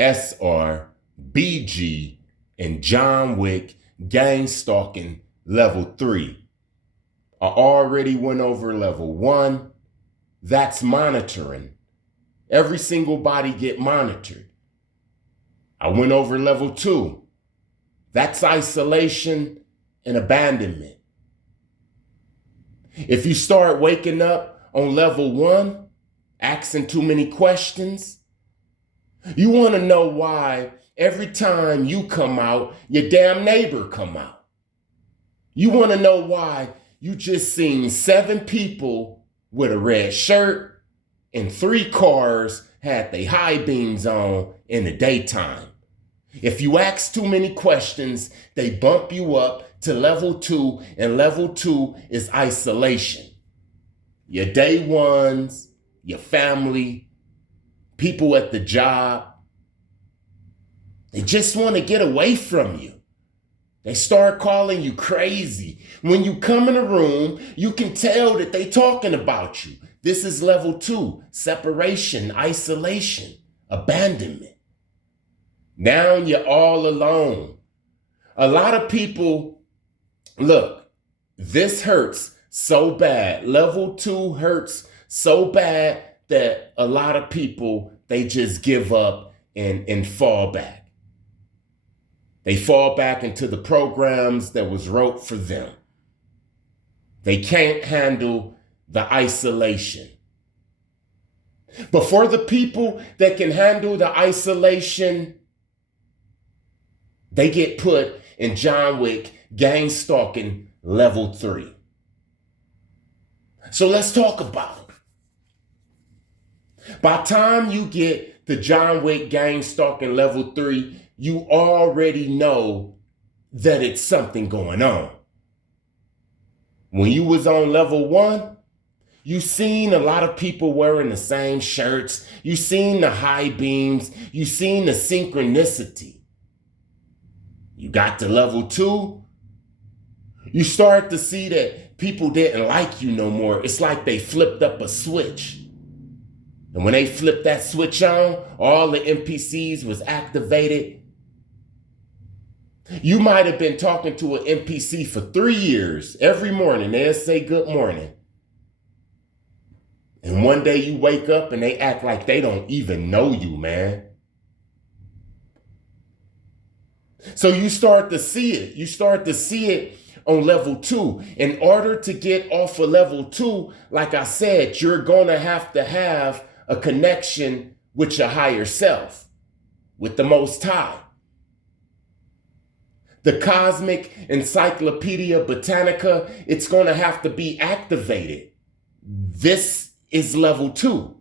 SR&BG, and John Wick Gangstalking level 3. I already went over level 1. That's monitoring. Every single body get monitored. I went over level 2. That's isolation and abandonment. If you start waking up on level 1, asking too many questions, you want to know why every time you come out, your damn neighbor come out. You want to know why you just seen 7 people with a red shirt and 3 cars had their high beams on in the daytime. If you ask too many questions, they bump you up to level 2, and level 2 is isolation. Your day ones, your family, people at the job, they just want to get away from you. They start calling you crazy. When you come in a room, you can tell that they talking about you. This is level 2, separation, isolation, abandonment. Now you're all alone. A lot of people, look, this hurts so bad. Level 2 hurts so bad that a lot of people, they just give up and fall back. They fall back into the programs that was wrote for them. They can't handle the isolation. But for the people that can handle the isolation, they get put in John Wick Gangstalking level 3. So let's talk about it. By the time you get to John Wick Gangstalking level 3, you already know that it's something going on. When you was on level 1, you seen a lot of people wearing the same shirts. You seen the high beams. You seen the synchronicity. You got to level 2, you start to see that people didn't like you no more. It's like they flipped up a switch. And when they flipped that switch on, all the NPCs was activated. You might have been talking to an NPC for 3 years. Every morning they'll say good morning. And one day you wake up and they act like they don't even know you, man. So you start to see it. You start to see it on level 2. In order to get off of level 2, like I said, you're going to have a connection with your higher self, with the Most High. The Cosmic Encyclopedia Britannica, it's going to have to be activated. This is level 2.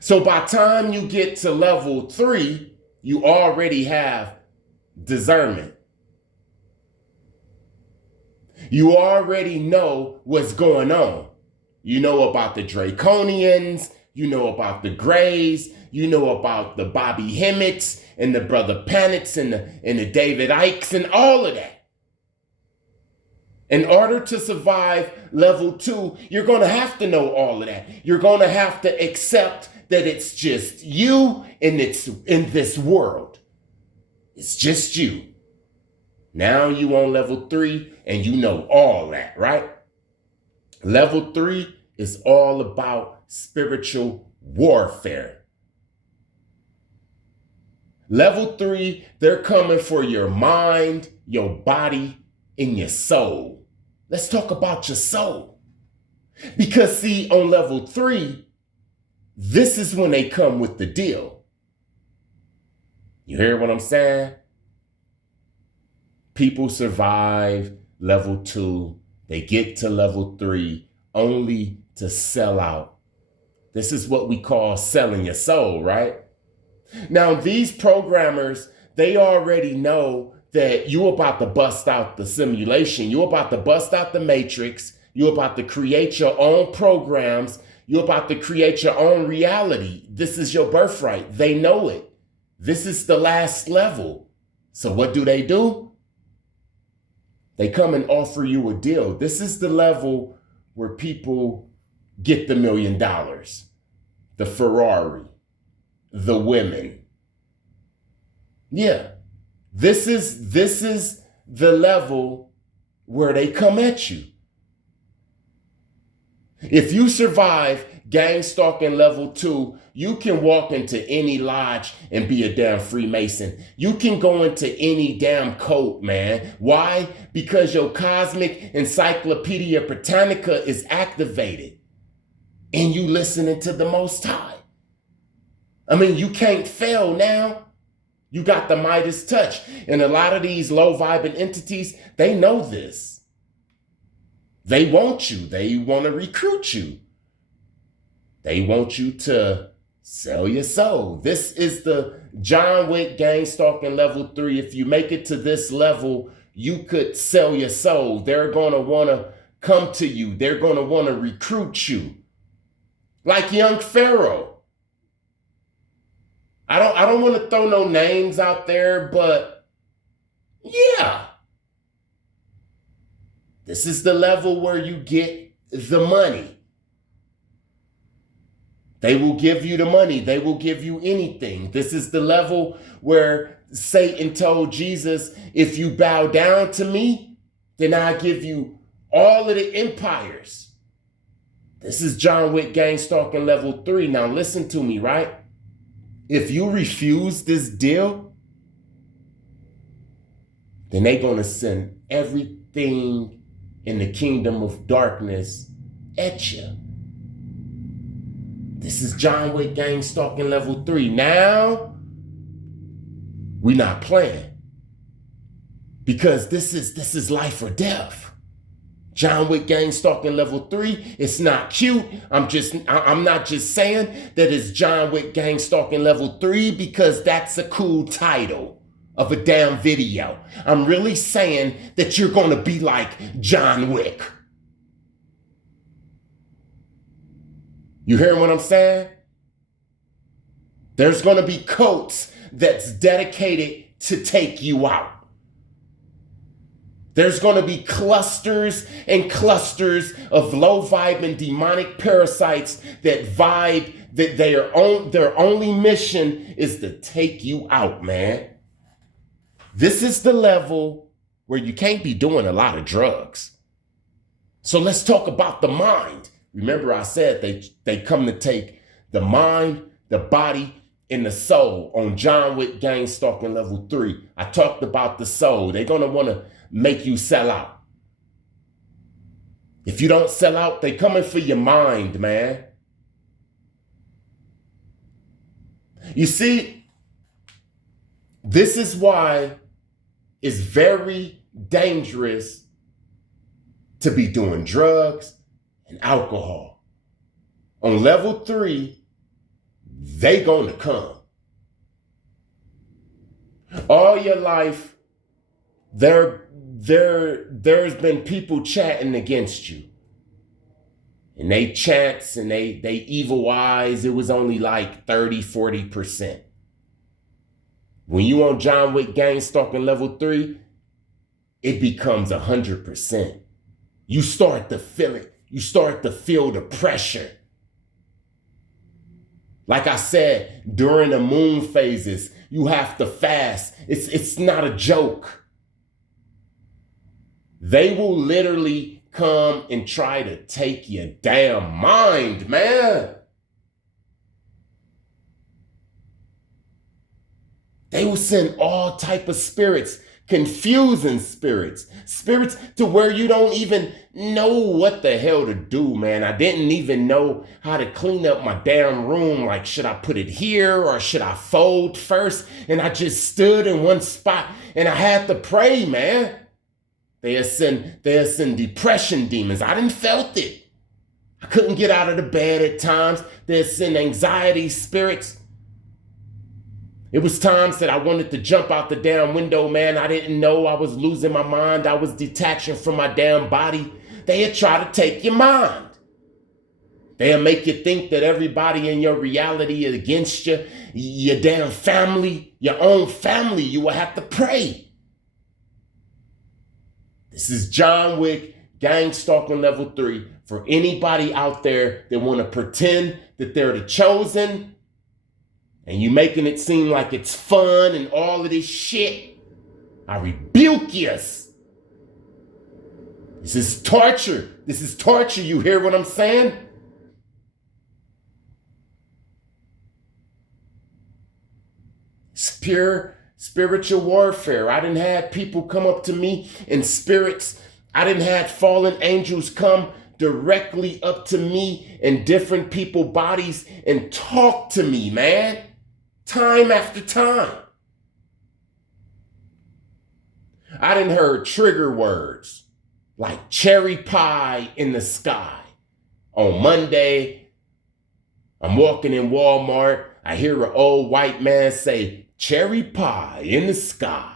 So by the time you get to level 3, you already have discernment. You already know what's going on. You know about the Draconians, you know about the Greys, you know about the Bobby Hemmets and the Brother Panets and the David Ikes and all of that. In order to survive level 2, you're going to have to know all of that. You're going to have to accept that it's just you and it's in this world. It's just you. Now you on level 3 and you know all that, right? Level 3 is all about spiritual warfare. Level 3, they're coming for your mind, your body, and your soul. Let's talk about your soul. Because see, on level 3, this is when they come with the deal. You hear what I'm saying? People survive level 2. They get to level 3 only to sell out. This is what we call selling your soul, right? Now, these programmers, they already know that you're about to bust out the simulation. You're about to bust out the matrix. You're about to create your own programs. You're about to create your own reality. This is your birthright. They know it. This is the last level. So what do? They come and offer you a deal. This is the level where people get the $1 million, the Ferrari, the women, Yeah. This is the level where they come at you. If you survive gang stalking level 2, you can walk into any lodge and be a damn Freemason. You can go into any damn cult, man. Why? Because your cosmic Encyclopedia Britannica is activated and you listening to the Most High. I mean, you can't fail now. You got the Midas touch. And a lot of these low-vibing entities, they know this. They want you. They want to recruit you. They want you to sell your soul. This is the John Wick gang stalking level 3. If you make it to this level, you could sell your soul. They're going to want to come to you. They're going to want to recruit you. Like young Pharaoh. I don't want to throw no names out there, but yeah. This is the level where you get the money. They will give you the money. They will give you anything. This is the level where Satan told Jesus, if you bow down to me, then I'll give you all of the empires. This is John Wick gang stalking level 3. Now listen to me, right? If you refuse this deal, then they're going to send everything in the kingdom of darkness at you. This is John Wick gang stalking level 3. Now, we're not playing. Because this is life or death. John Wick gang stalking level 3. It's not cute. I'm not just saying that it's John Wick gang stalking level 3 because that's a cool title of a damn video. I'm really saying that you're going to be like John Wick. You hearing what I'm saying? There's going to be cults that's dedicated to take you out. There's going to be clusters and clusters of low-vibing demonic parasites that vibe, that their only mission is to take you out, man. This is the level where you can't be doing a lot of drugs. So let's talk about the mind. Remember I said they come to take the mind, the body, and the soul on John Wick gang stalking level 3. I talked about the soul. They're going to want to make you sell out. If you don't sell out, they coming for your mind, man. You see, this is why it's very dangerous to be doing drugs and alcohol. On level 3, they gonna come. All your life, there's been people chatting against you. And they chants and they evil eyes, it was only like 30-40%. When you on John Wick gang stalking level 3, it becomes 100%. You start to feel it. You start to feel the pressure. Like I said, during the moon phases, you have to fast. It's not a joke. They will literally come and try to take your damn mind, man. They will send all type of spirits, confusing spirits to where you don't even know what the hell to do, man. I didn't even know how to clean up my damn room. Like, should I put it here or should I fold first? And I just stood in one spot and I had to pray, man. They'll send depression demons. I didn't felt it. I couldn't get out of the bed at times. They'll send anxiety spirits. It was times that I wanted to jump out the damn window, man. I didn't know I was losing my mind. I was detaching from my damn body. They'll try to take your mind. They'll make you think that everybody in your reality is against you. Your damn family, your own family, you will have to pray. This is John Wick, gang stalking level 3. For anybody out there that want to pretend that they're the chosen and you making it seem like it's fun and all of this shit, I rebuke yous. This is torture. This is torture. You hear what I'm saying? It's pure spiritual warfare. I done had people come up to me in spirits. I done had fallen angels come directly up to me in different people bodies and talk to me, man. Time after time. I done heard trigger words like cherry pie in the sky. On Monday, I'm walking in Walmart. I hear an old white man say, cherry pie in the sky.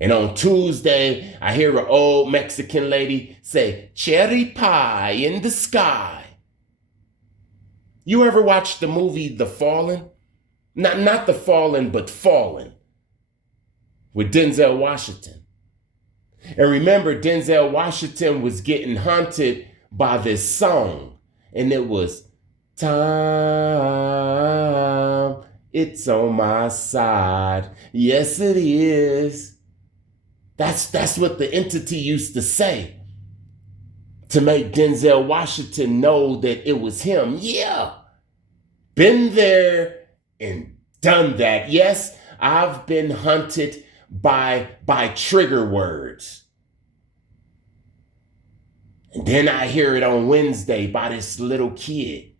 And on Tuesday, I hear an old Mexican lady say, cherry pie in the sky. You ever watch the movie The Fallen? Not The Fallen, but Fallen, with Denzel Washington. And remember, Denzel Washington was getting haunted by this song. And it was, time, it's on my side. Yes, it is. That's what the entity used to say to make Denzel Washington know that it was him. Yeah, been there and done that. Yes, I've been hunted by trigger words. And then I hear it on Wednesday by this little kid.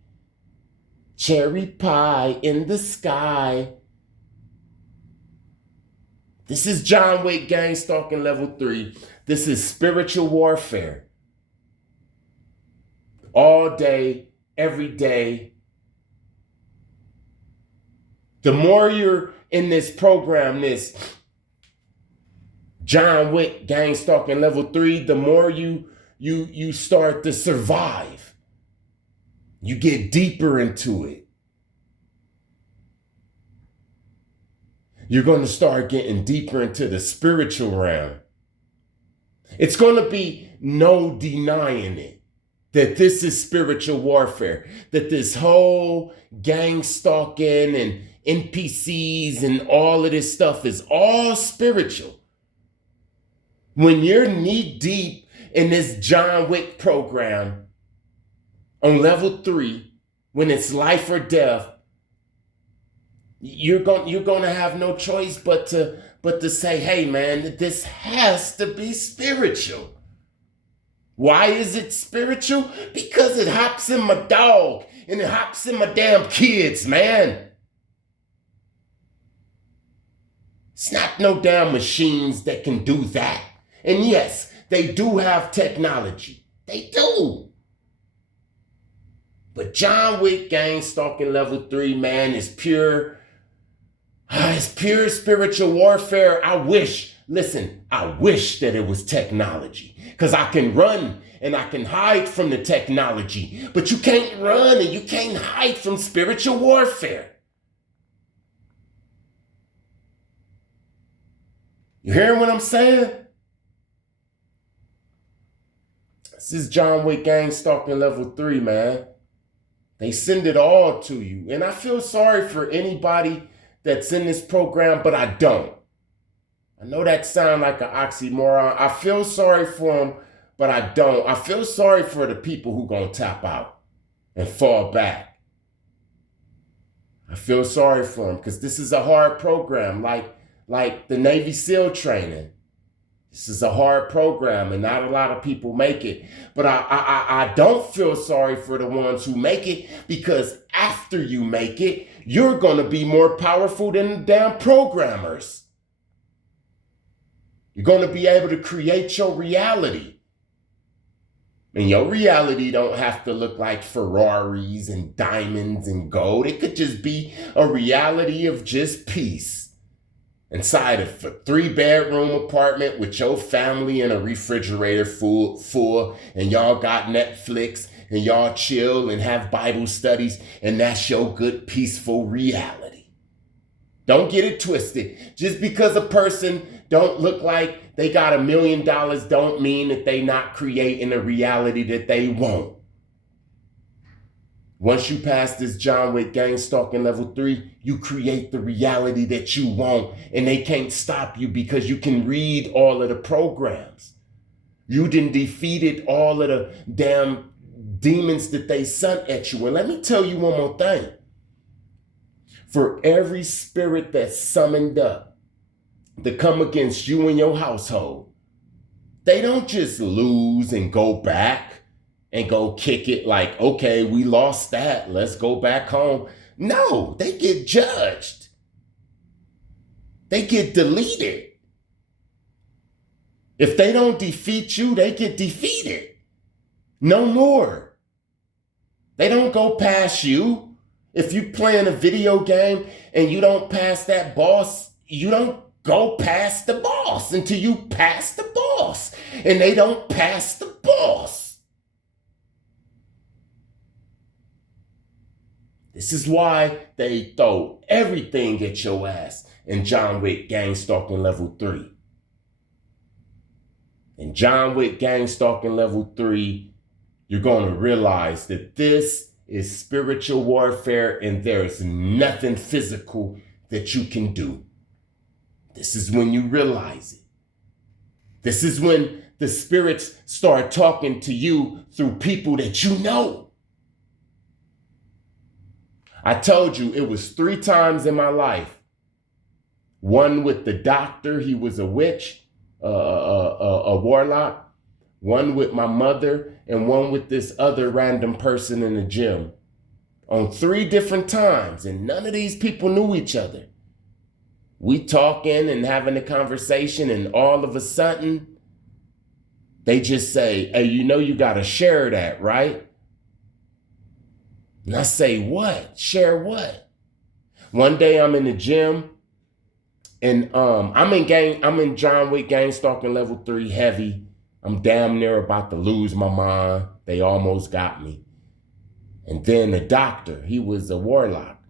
Cherry pie in the sky. This is John Wick Gangstalking Level 3. This is spiritual warfare. All day, every day. The more you're in this program, this John Wick Gangstalking Level 3, the more you start to survive. You get deeper into it. You're going to start getting deeper into the spiritual realm. It's going to be no denying it, that this is spiritual warfare, that this whole gang stalking and NPCs and all of this stuff is all spiritual. When you're knee deep in this John Wick program on level 3, when it's life or death, you're going to have no choice but to say, hey man, this has to be spiritual. Why is it spiritual? Because it hops in my dog and it hops in my damn kids, man. It's not no damn machines that can do that. And yes, they do have technology. They do. But John Wick Gangstalking Level 3, man, is pure. It's pure spiritual warfare. I wish that it was technology. Because I can run and I can hide from the technology. But you can't run and you can't hide from spiritual warfare. You hearing what I'm saying? This is John Wick Gangstalking Level 3, man. They send it all to you. And I feel sorry for anybody that's in this program, but I don't. I know that sounds like an oxymoron. I feel sorry for them, but I don't. I feel sorry for the people who gonna tap out and fall back. I feel sorry for them because this is a hard program, like the Navy SEAL training. This is a hard program and not a lot of people make it. But I don't feel sorry for the ones who make it, because after you make it, you're going to be more powerful than the damn programmers. You're going to be able to create your reality. And your reality don't have to look like Ferraris and diamonds and gold. It could just be a reality of just peace. Inside a 3-bedroom apartment with your family and a refrigerator full, and y'all got Netflix, and y'all chill and have Bible studies, and that's your good, peaceful reality. Don't get it twisted. Just because a person don't look like they got $1 million don't mean that they not creating a reality that they want. Once you pass this John Wick Gangstalking level 3, you create the reality that you want, and they can't stop you because you can read all of the programs. You done defeated all of the damn demons that they sent at you. And let me tell you one more thing. For every spirit that's summoned up to come against you and your household, they don't just lose and go back and go kick it like, okay, we lost that, let's go back home. No, they get judged. They get deleted. If they don't defeat you, they get defeated. No more. They don't go past you. If you playing a video game and you don't pass that boss, you don't go past the boss until you pass the boss. And they don't pass the boss. This is why they throw everything at your ass in John Wick Gangstalking level 3. In John Wick Gangstalking level 3, you're going to realize that this is spiritual warfare and there's nothing physical that you can do. This is when you realize it. This is when the spirits start talking to you through people that you know. I told you it was 3 times in my life. One with the doctor, he was a witch, a warlock. One with my mother, and one with this other random person in the gym. On 3 different times, and none of these people knew each other. We talking and having a conversation, and all of a sudden, they just say, hey, you know you gotta share that, right? And I say, what? Share what? One day I'm in the gym and I'm in John Wick Gangstalking level 3 heavy. I'm damn near about to lose my mind. They almost got me. And then the doctor, he was a warlock.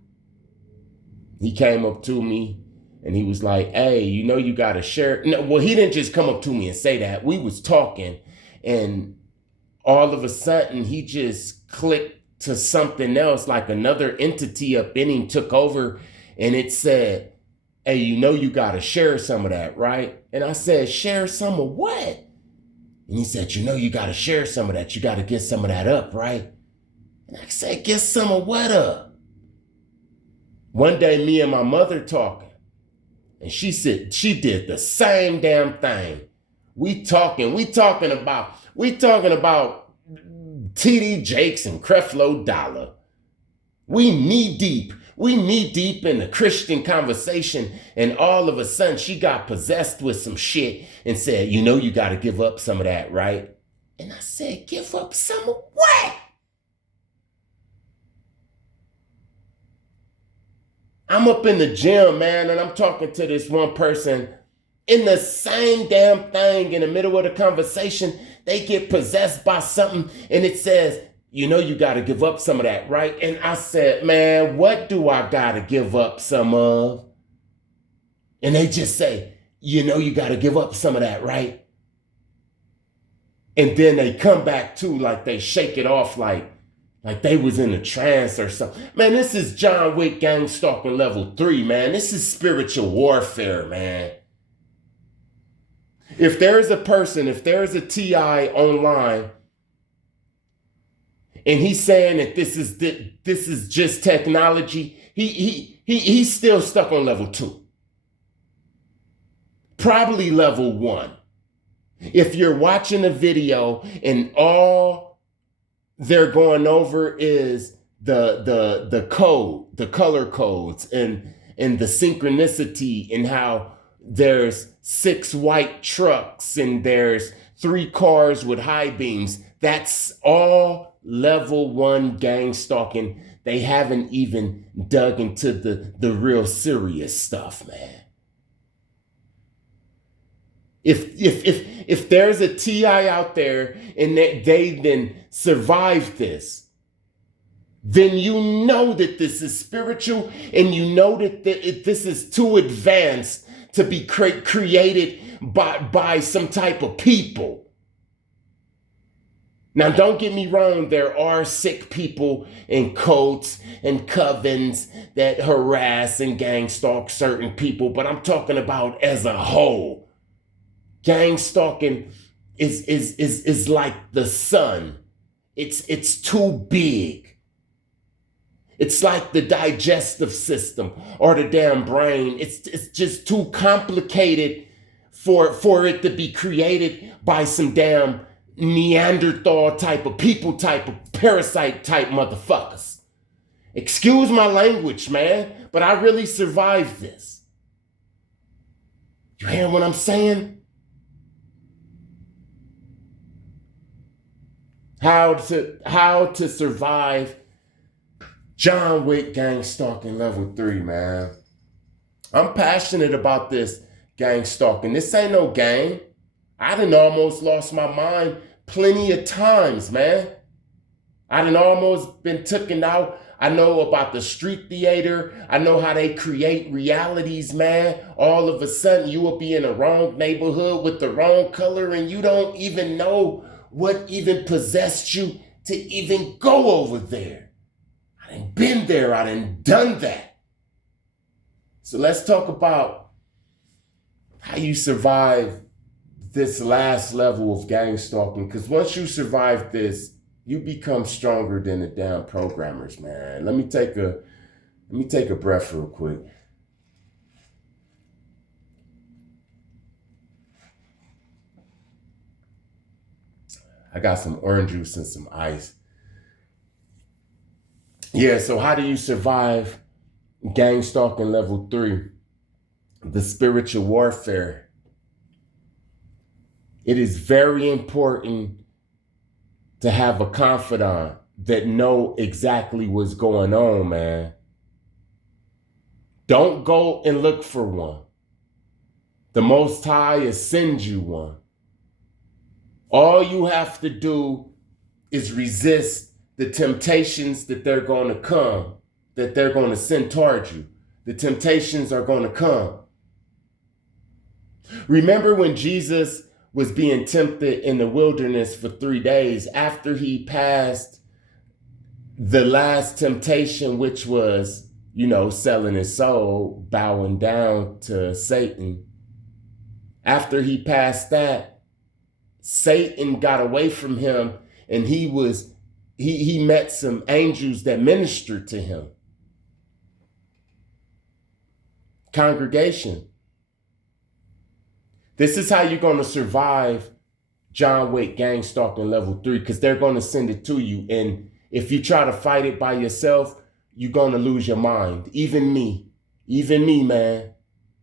He came up to me and he was like, hey, you know you gotta share. No, well, he didn't just come up to me and say that. We was talking and all of a sudden he just clicked to something else, like another entity up in him took over, and it said, hey, you know you gotta share some of that, right? And I said, share some of what? And he said, you know you gotta share some of that. You gotta get some of that up, right? And I said, get some of what up? One day, me and my mother talking, and she said, she did the same damn thing. We talking about TD Jakes and Creflo Dollar. We knee deep in the Christian conversation, and all of a sudden she got possessed with some shit and said, you know you gotta give up some of that, right? And I said, give up some of what? I'm up in the gym, man, and I'm talking to this one person in the same damn thing in the middle of the conversation. They get possessed by something and it says, you know you got to give up some of that, right? And I said, man, what do I got to give up some of? And they just say, you know you got to give up some of that, right? And then they come back to like they shake it off like they was in a trance or something. Man, this is John Wick Gangstalking level 3, man. This is spiritual warfare, man. If there is a TI online, and he's saying that this is just technology, he's still stuck on level 2. Probably level 1. If you're watching a video and all they're going over is the code, the color codes, and the synchronicity, and how there's 6 white trucks and there's 3 cars with high beams. That's all level 1 gang stalking. They haven't even dug into the real serious stuff, man. If there's a TI out there and they then survived this, then you know that this is spiritual, and you know that this is too advanced to be created by some type of people. Now, don't get me wrong, there are sick people in cults and covens that harass and gang stalk certain people, but I'm talking about as a whole. Gang stalking is like the sun. It's too big. It's like the digestive system or the damn brain. It's just too complicated for it to be created by some damn Neanderthal type of people type of parasite type motherfuckers. Excuse my language, man, but I really survived this. You hear what I'm saying? How to survive John Wick gang stalking level 3, man. I'm passionate about this gang stalking. This ain't no game. I done almost lost my mind plenty of times, man. I done almost been taken out. I know about the street theater. I know how they create realities, man. All of a sudden, you will be in the wrong neighborhood with the wrong color, and you don't even know what even possessed you to even go over there. I done been there. I done done that. So let's talk about how you survive this last level of gang stalking, because once you survive this, you become stronger than the damn programmers, man. Let me take a breath real quick. I got some orange juice and some ice. Yeah, so how do you survive gang stalking level 3? The spiritual warfare. It is very important to have a confidant that know exactly what's going on, man. Don't go and look for one. The Most High will send you one. All you have to do is resist the temptations that they're going to come, that they're going to send towards you. The temptations are going to come. Remember when Jesus was being tempted in the wilderness for 3 days after he passed the last temptation, which was, selling his soul, bowing down to Satan. After he passed that, Satan got away from him, and he met some angels that ministered to him. Congregation. This is how you're going to survive John Wick gang stalking level 3, because they're going to send it to you. And if you try to fight it by yourself, you're going to lose your mind. Even me, man,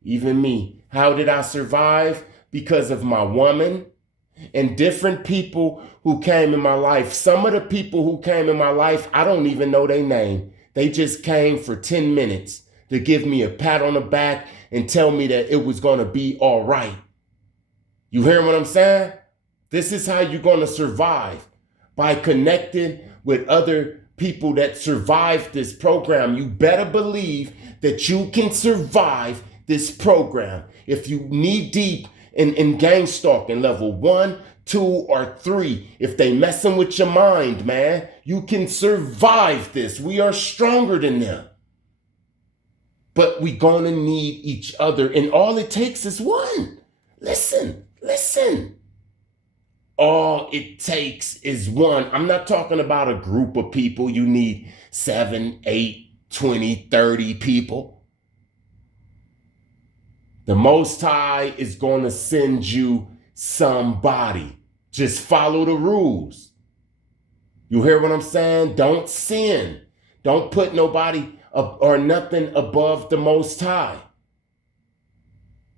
even me. How did I survive? Because of my woman and different people who came in my life. Some of the people who came in my life, I don't even know their name. They just came for 10 minutes to give me a pat on the back and tell me that it was going to be all right. You hear what I'm saying? This is how you're going to survive, by connecting with other people that survived this program. You better believe that you can survive this program. If you knee deep in gang stalking level 1, 2, or 3, if they messing with your mind, man, you can survive this. We are stronger than them. But we gonna need each other, and all it takes is one. Listen. All it takes is one. I'm not talking about a group of people. You need 7, 8, 20, 30 people. The Most High is going to send you somebody. Just follow the rules. You hear what I'm saying? Don't sin. Don't put nobody or nothing above the Most High.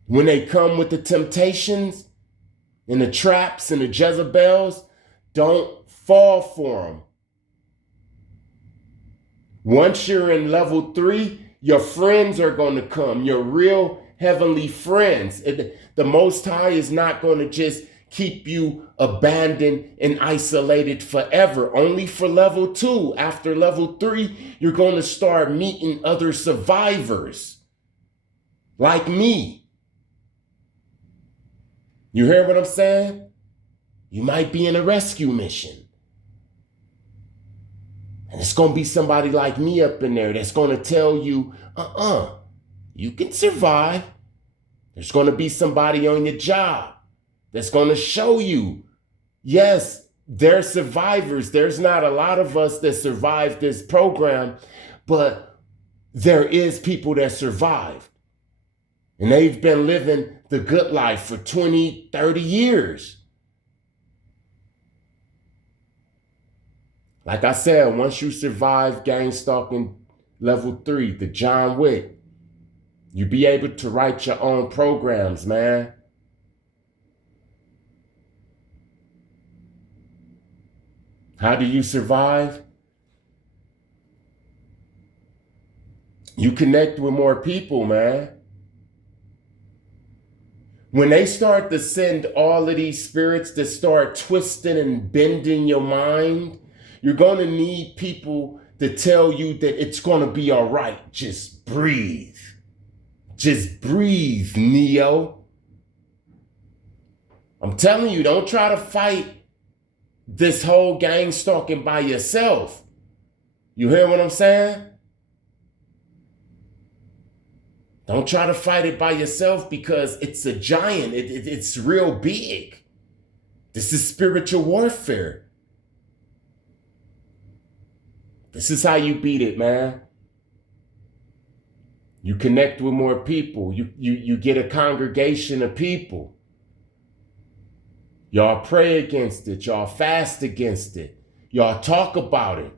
When they come with the temptations and the traps and the Jezebels, don't fall for them. Once you're in level 3, your friends are going to come, your real heavenly friends. The Most High is not going to just keep you abandoned and isolated forever, only for level 2. After level 3, you're going to start meeting other survivors like me. You hear what I'm saying? You might be in a rescue mission. And it's going to be somebody like me up in there that's going to tell you, you can survive. There's going to be somebody on your job that's going to show you, yes, they're survivors. There's not a lot of us that survived this program, but there is people that survived. And they've been living the good life for 20, 30 years. Like I said, once you survive Gangstalking level 3, the John Wick, you be able to write your own programs, man. How do you survive? You connect with more people, man. When they start to send all of these spirits that start twisting and bending your mind, you're going to need people to tell you that it's going to be all right. Just breathe. Just breathe, Neo. I'm telling you, don't try to fight this whole gang stalking by yourself. You hear what I'm saying? Don't try to fight it by yourself because it's a giant. It's real big. This is spiritual warfare. This is how you beat it, man. You connect with more people. You get a congregation of people. Y'all pray against it. Y'all fast against it. Y'all talk about it.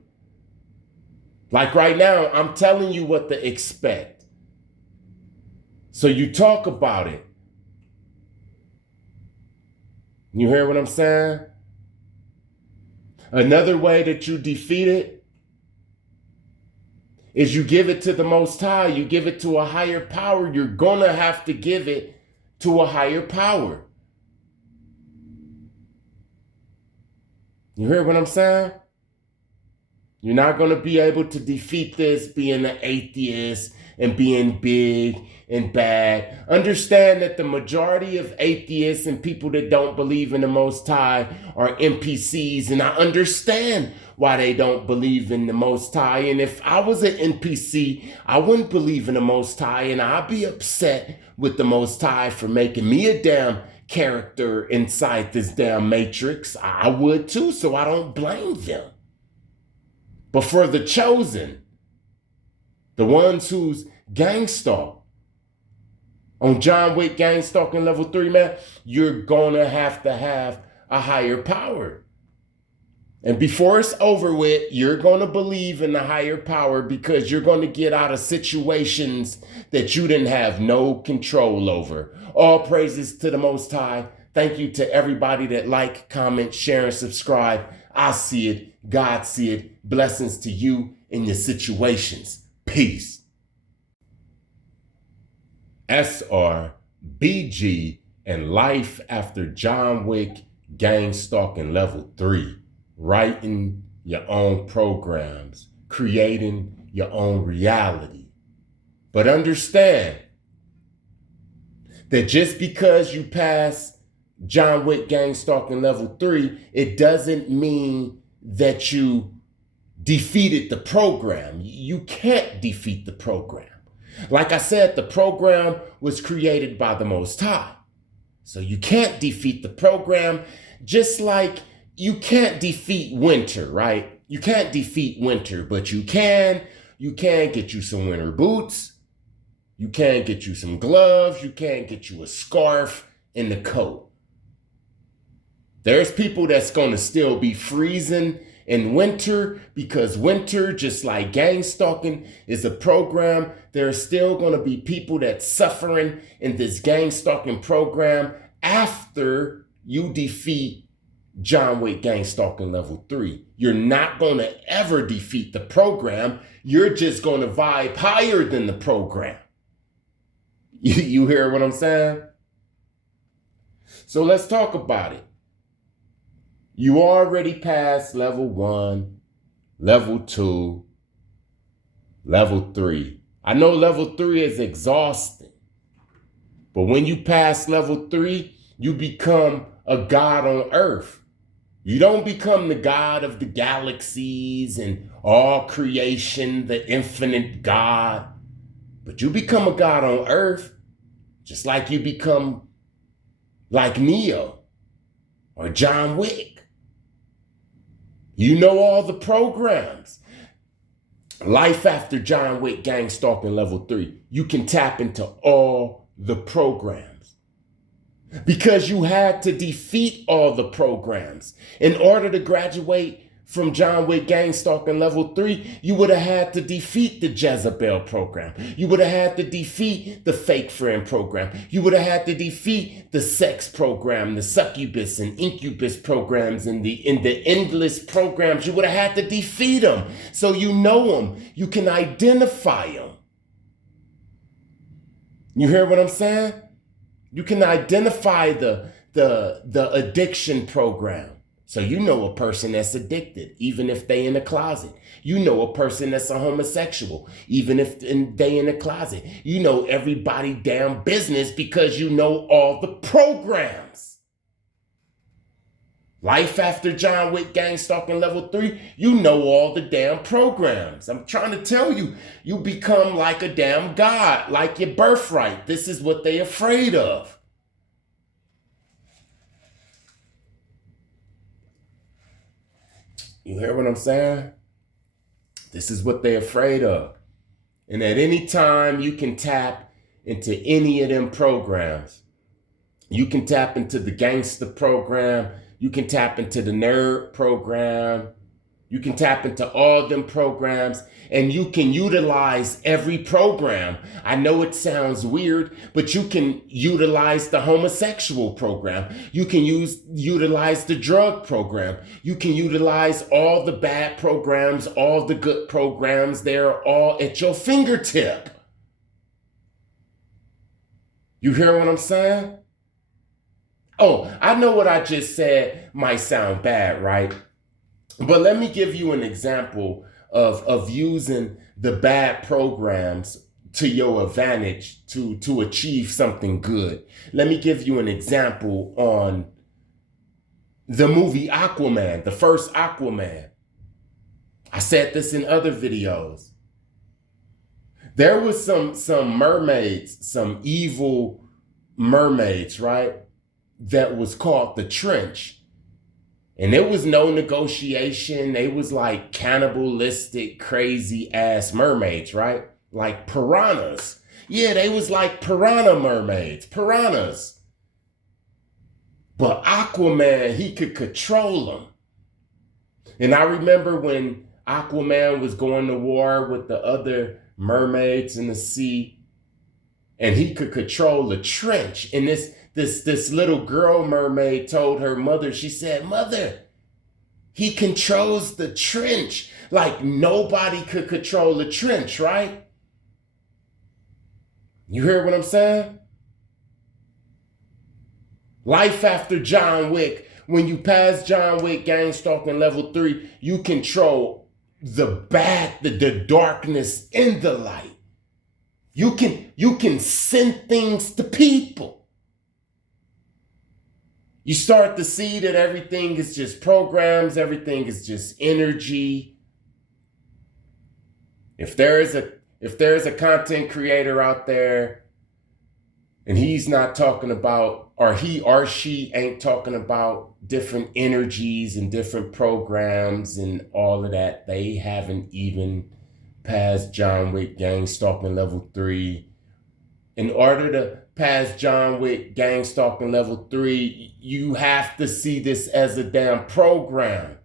Like right now, I'm telling you what to expect. So you talk about it. You hear what I'm saying? Another way that you defeat it is you give it to the Most High. You give it to a higher power. You're going to have to give it to a higher power. You hear what I'm saying? You're not going to be able to defeat this being an atheist and being big and bad. Understand that the majority of atheists and people that don't believe in the Most High are NPCs, and I understand why they don't believe in the Most High. And if I was an NPC, I wouldn't believe in the Most High, and I'd be upset with the Most High for making me a damn character inside this damn matrix. I would too, so I don't blame them. But for the chosen, the ones who's gangstalk on John Wick Gangstalking level 3, man, you're gonna have a higher power. And before it's over with, you're gonna believe in the higher power because you're gonna get out of situations that you didn't have no control over. All praises to the Most High. Thank you to everybody that like, comment, share, and subscribe. I see it. God see it. Blessings to you in your situations. Peace. SR&BG and Life After John Wick Gangstalking level 3. Writing your own programs. Creating your own reality. But understand that just because you pass John Wick Gangstalking level 3, it doesn't mean that you defeated the program. You can't defeat the program. Like I said, the program was created by the Most High. So you can't defeat the program, just like you can't defeat winter, right? You can't defeat winter, but you can get you some winter boots. You can get you some gloves. You can get you a scarf and a coat. There's people that's going to still be freezing in winter because winter, just like gangstalking, is a program. There are still going to be people that's suffering in this gangstalking program after you defeat John Wick Gangstalking level 3. You're not going to ever defeat the program. You're just going to vibe higher than the program. You hear what I'm saying? So let's talk about it. You already passed level 1, level 2, level 3. I know level 3 is exhausting, but when you pass level 3, you become a god on earth. You don't become the god of the galaxies and all creation, the infinite God. But you become a God on earth, just like you become like Neo or John Wick. You know all the programs. Life after John Wick, Gangstalking Level 3. You can tap into all the programs. Because you had to defeat all the programs. In order to graduate from John Wick Gangstalking Level 3, you would have had to defeat the Jezebel program. You would have had to defeat the fake friend program. You would have had to defeat the sex program, the succubus and incubus programs, and the endless programs. You would have had to defeat them. So you know them. You can identify them. You hear what I'm saying? You can identify the addiction program. So you know a person that's addicted, even if they in the closet. You know a person that's a homosexual, even if they in the closet. You know everybody damn business because you know all the programs. Life after John Wick Gangstalking Level 3, you know all the damn programs. I'm trying to tell you, you become like a damn god, like your birthright. This is what they afraid of. You hear what I'm saying? This is what they're afraid of. And at any time, you can tap into any of them programs. You can tap into the gangster program. You can tap into the nerd program. You can tap into all them programs, and you can utilize every program. I know it sounds weird, but you can utilize the homosexual program. You can utilize the drug program. You can utilize all the bad programs, all the good programs. They're all at your fingertip. You hear what I'm saying? Oh, I know what I just said might sound bad, right? But let me give you an example of using the bad programs to your advantage to achieve something good. Let me give you an example on the movie Aquaman, the first Aquaman. I said this in other videos. There was some mermaids, some evil mermaids, right? That was called the Trench. And there was no negotiation. They was like cannibalistic, crazy ass mermaids, right? Like piranhas. Yeah, they was like piranha mermaids, piranhas. But Aquaman, he could control them. And I remember when Aquaman was going to war with the other mermaids in the sea, and he could control the trench. And this little girl mermaid told her mother, she said, "Mother, he controls the trench." Like nobody could control the trench, right? You hear what I'm saying? Life after John Wick, when you pass John Wick Gangstalking Level 3, you control the darkness in the light. You can send things to people. You start to see that everything is just programs, everything is just energy. If there is a content creator out there and he's not talking about, or he or she ain't talking about different energies and different programs and all of that, they haven't even passed John Wick Gangstalking Level 3. In order to pass John Wick Gangstalking Level 3, you have to see this as a damn program.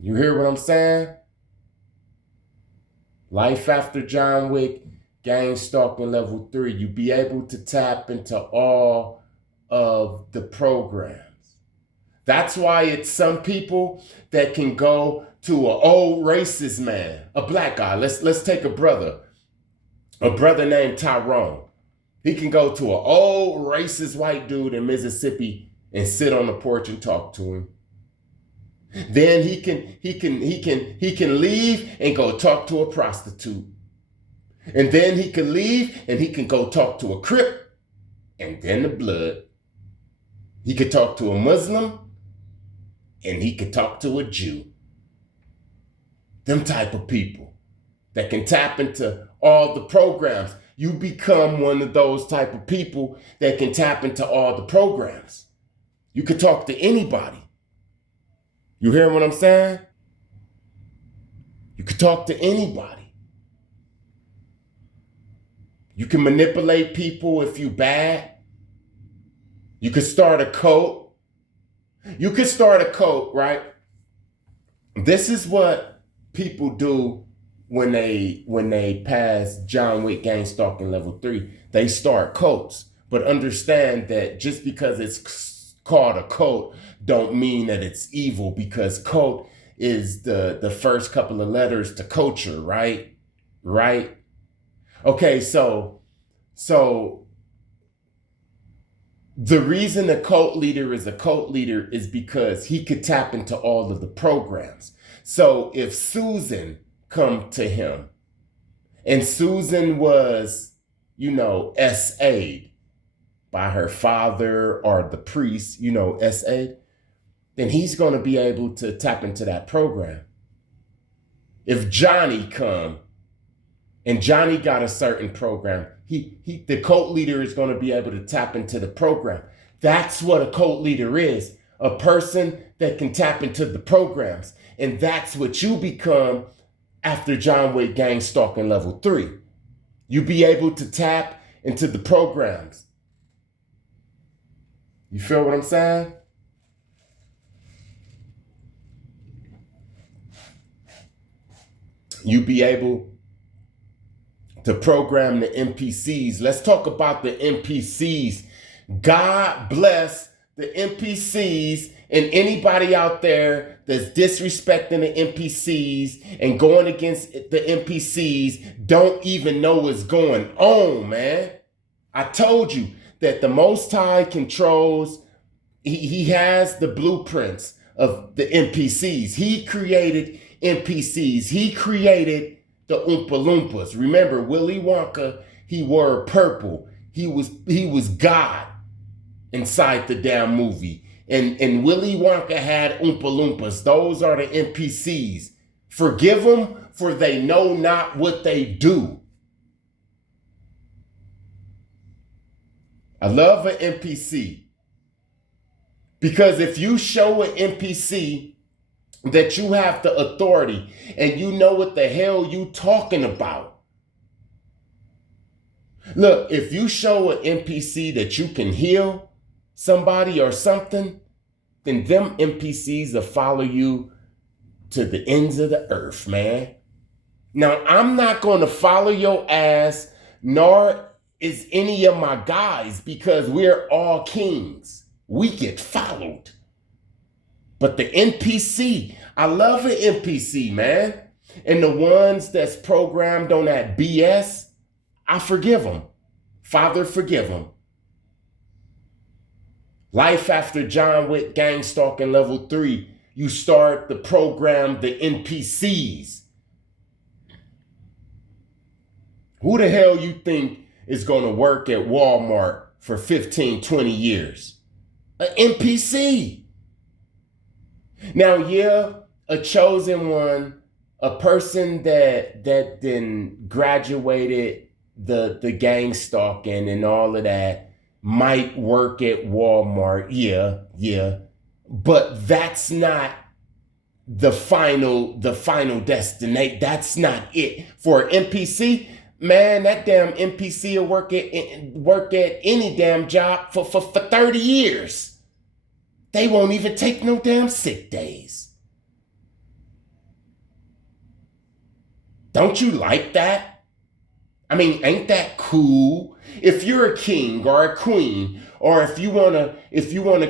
You hear what I'm saying? Life after John Wick Gangstalking Level 3, you be able to tap into all of the programs. That's why it's some people that can go to an old racist man, a black guy. Let's take a brother named Tyrone. He can go to an old racist white dude in Mississippi and sit on the porch and talk to him. Then he can leave and go talk to a prostitute. And then he can leave and he can go talk to a Crip and then the Blood. He could talk to a Muslim and he could talk to a Jew. Them type of people that can tap into all the programs. You become one of those type of people that can tap into all the programs. You could talk to anybody. You hear what I'm saying? You could talk to anybody. You can manipulate people if you bad. You could start a cult. You could start a cult, right? This is what people do when they pass John Wick Gangstalking level 3. They start cults. But understand that just because it's called a cult don't mean that it's evil, because cult is the first couple of letters to culture, right? Right? Okay, so the reason a cult leader is a cult leader is because he could tap into all of the programs. So if Susan come to him and Susan was, SA'd by her father or the priest, SA'd, then he's going to be able to tap into that program. If Johnny come and Johnny got a certain program, the cult leader is going to be able to tap into the program. That's what a cult leader is, a person that can tap into the programs. And that's what you become after John Wick Gangstalking level 3. You be able to tap into the programs. You feel what I'm saying? You be able to program the NPCs. Let's talk about the NPCs. God bless the NPCs and anybody out there that's disrespecting the NPCs and going against the NPCs don't even know what's going on, man. I told you that the Most High controls, he has the blueprints of the NPCs. He created NPCs. He created the Oompa Loompas. Remember, Willy Wonka, he wore purple. He was God inside the damn movie. And Willy Wonka had Oompa Loompas. Those are the NPCs. Forgive them, for they know not what they do. I love an NPC. Because if you show an NPC that you have the authority and you know what the hell you talking about. Look, if you show an NPC that you can heal somebody or something, then them NPCs will follow you to the ends of the earth, man. Now, I'm not going to follow your ass, nor is any of my guys, because we're all kings. We get followed. But the NPC, I love an NPC, man. And the ones that's programmed on that BS, I forgive them. Father, forgive them. Life after John Wick Gangstalking level 3, you start the program, the NPCs. Who the hell you think is going to work at Walmart for 15, 20 years? An NPC. Now, yeah, a chosen one, a person that then graduated the gang stalking and all of that might work at Walmart. Yeah. But that's not the final destination. That's not it. For an NPC, man, that damn NPC will work at any damn job for 30 years. They won't even take no damn sick days. Don't you like that? I mean, ain't that cool? If you're a king or a queen, or if you wanna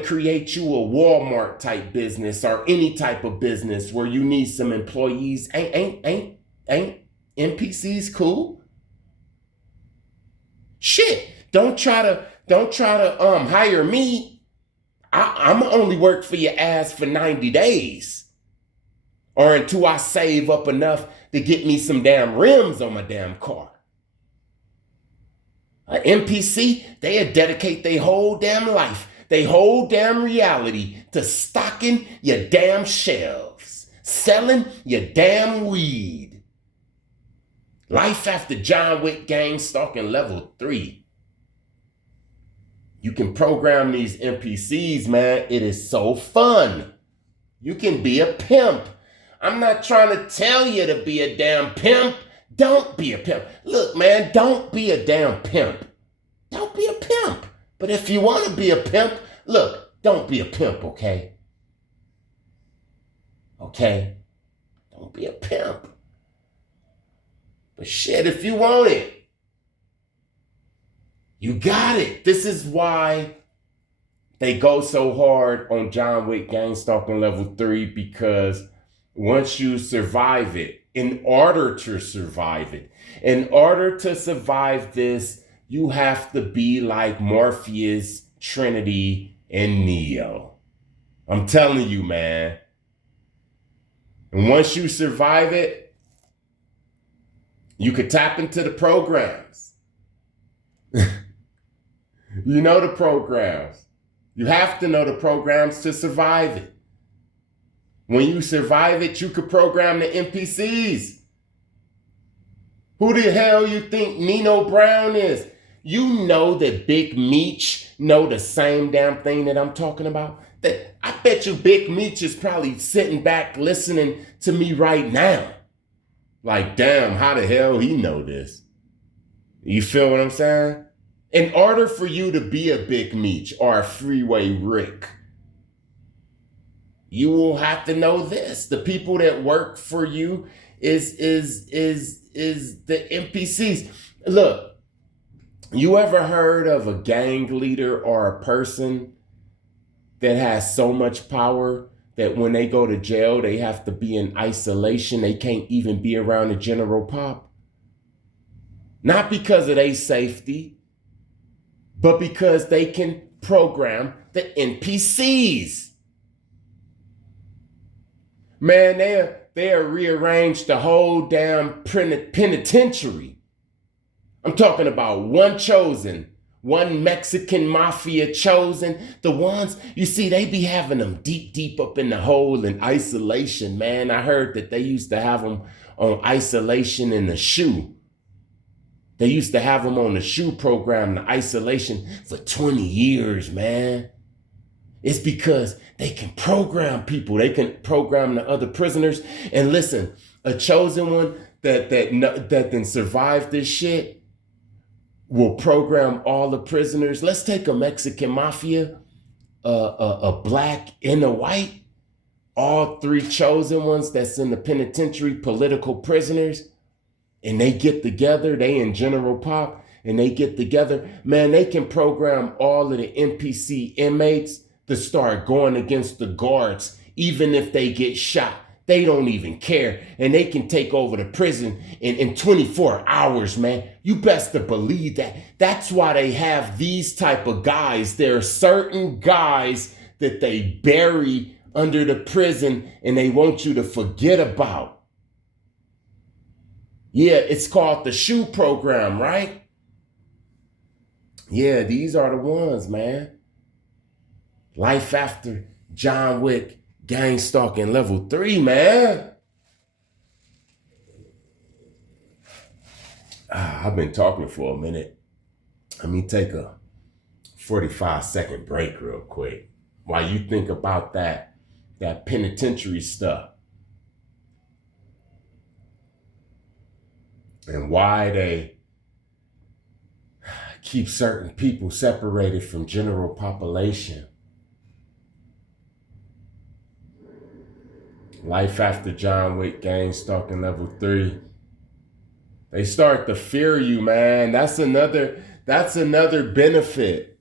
create you a Walmart type business or any type of business where you need some employees, ain't NPCs cool? Shit, don't try to hire me. I'm only work for your ass for 90 days. Or until I save up enough to get me some damn rims on my damn car. An NPC, they'll dedicate their whole damn life, their whole damn reality to stocking your damn shelves, selling your damn weed. Life after John Wick Gangstalking level 3. You can program these NPCs, man. It is so fun. You can be a pimp. I'm not trying to tell you to be a damn pimp. Don't be a pimp. Look, man, don't be a damn pimp. Don't be a pimp. But if you want to be a pimp, look, don't be a pimp, okay? Okay? Don't be a pimp. But shit, if you want it, you got it. This is why they go so hard on John Wick Gangstalking level 3, because once you survive it, in order to survive this, you have to be like Morpheus, Trinity, and Neo. I'm telling you, man. And once you survive it, you could tap into the programs. You know the programs. You have to know the programs to survive it. When you survive it, you could program the NPCs. Who the hell you think Nino Brown is? You know that Big Meech know the same damn thing that I'm talking about? That I bet you Big Meech is probably sitting back listening to me right now. Like, damn, how the hell he know this? You feel what I'm saying? In order for you to be a Big Meech or a Freeway Rick, you will have to know this. The people that work for you is the NPCs. Look, you ever heard of a gang leader or a person that has so much power that when they go to jail, they have to be in isolation? They can't even be around the general pop. Not because of their safety, but because they can program the NPCs. Man, they rearranged the whole damn penitentiary. I'm talking about one chosen, one Mexican mafia chosen. The ones, you see, they be having them deep up in the hole in isolation, man. I heard that they used to have them on isolation in the shoe. They used to have them on the shoe program, the isolation, for 20 years, man. It's because they can program people. They can program the other prisoners. And listen, a chosen one that then survived this shit will program all the prisoners. Let's take a Mexican mafia, a black and a white, all three chosen ones that's in the penitentiary, political prisoners, and they get together, they in general pop, and they get together, man, they can program all of the NPC inmates to start going against the guards, even if they get shot. They don't even care. And they can take over the prison in 24 hours, man. You best to believe that. That's why they have these type of guys. There are certain guys that they bury under the prison and they want you to forget about. Yeah, it's called the shoe program, right? Yeah, these are the ones, man. Life after John Wick Gangstalking level 3, man. I've been talking for a minute. Let me take a 45-second break real quick while you think about that penitentiary stuff and why they keep certain people separated from general population. Life after John Wick Gangstalking level 3. They start to fear you, man. That's another benefit.